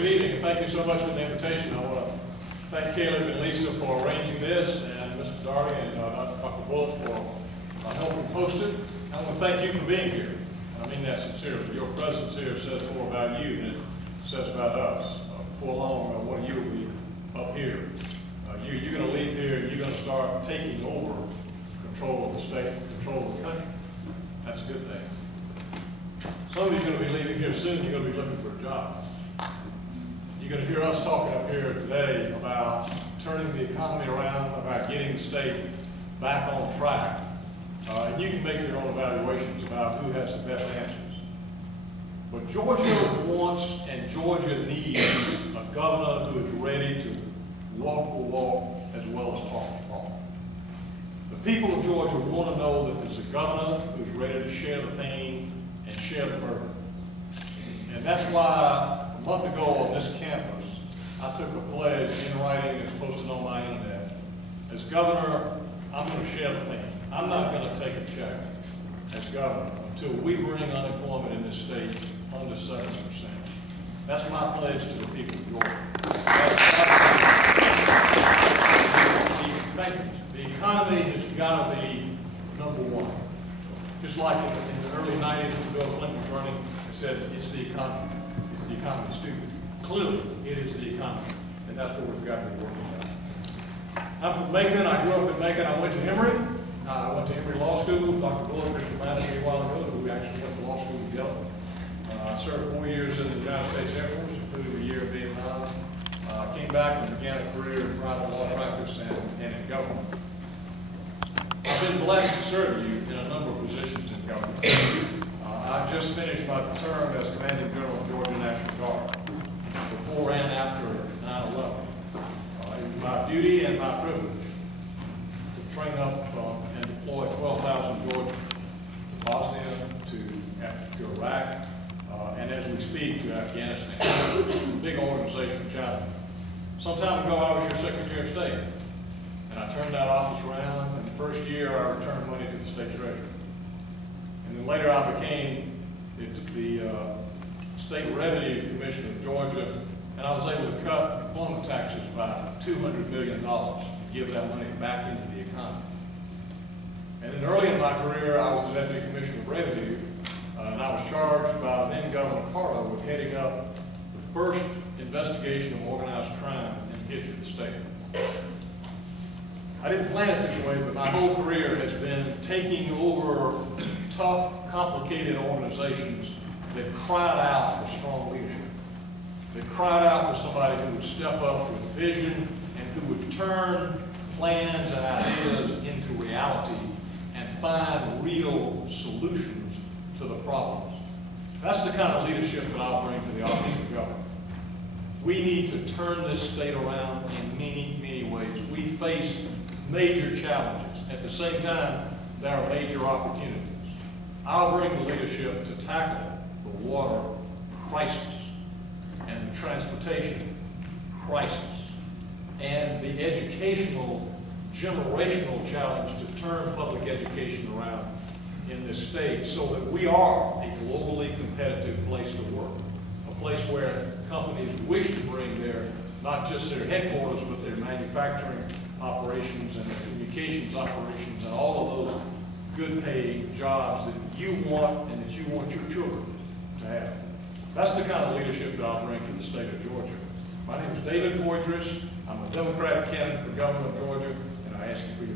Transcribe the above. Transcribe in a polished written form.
Good evening, and thank you so much for the invitation. I want to thank Caleb and Lisa for arranging this, and Mr. Darty and Dr. Bullock for helping post it. I want to thank you for being here. I mean that sincerely. Your presence here says more about you than it says about us. Before long, one of you will be up here. You're going to leave here and you're going to start taking over control of the state, control of the country. That's a good thing. Some of you are going to be leaving here soon. You're going to be looking for a job. You're going to hear us talking up here today about turning the economy around, about getting the state back on track. And you can make your own evaluations about who has the best answers. But Georgia wants and Georgia needs a governor who is ready to walk the walk as well as talk the talk. The people of Georgia want to know that there's a governor who's ready to share the pain and share the burden. And that's why a month ago on this campus, I took a pledge in writing that's posted on my internet. As governor, I'm going to share the pain. I'm not going to take a check as governor until we bring unemployment in this state under 7%. That's my pledge to the people of Georgia. The economy has got to be number one. Just like in the early 90s when Bill Clinton was running, it said it's the economy. It's the economy, stupid. Clearly, it is the economy, and that's what we've got to be working on. I'm from Macon. I grew up in Macon. I went to Emory. I went to Emory Law School. Dr. Bullock just reminded me a while ago that we actually went to law school together. I served 4 years in the United States Air Force, including a year in Vietnam. Came back and began a career in private law practice and in government. I've been blessed to serve you in a number of positions in government. I just finished my term as Commanding General of Georgia National Guard before and after 9/11. It was my duty and my privilege to train up and deploy 12,000 Georgians to Bosnia, to Iraq, and as we speak, to Afghanistan. Big organization challenge. Some time ago, I was your Secretary of State, and I turned that office around, and the first year, I returned money to the state treasury. And then later, I became the State Revenue Commissioner of Georgia, and I was able to cut employment taxes by $200 million to give that money back into the economy. And then early in my career, I was the Deputy Commissioner of Revenue, and I was charged by then Governor Carter with heading up the first investigation of organized crime in the history of the state. I didn't plan it this way, but my whole career has been taking over tough, complicated organizations that cried out for strong leadership, that cried out for somebody who would step up with vision and who would turn plans and ideas into reality and find real solutions to the problems. That's the kind of leadership that I'll bring to the office of governor. We need to turn this state around in many, many ways. We face major challenges. At the same time, there are major opportunities. I'll bring the leadership to tackle the water crisis and the transportation crisis and the educational, generational challenge to turn public education around in this state so that we are a globally competitive place to work, a place where companies wish to bring not just their headquarters, but their manufacturing operations and their communications operations and all of those good paying jobs that you want and that you want your children to have. That's the kind of leadership that I'll bring to the state of Georgia. My name is David Poythress. I'm a Democratic candidate for governor of Georgia, and I ask you for your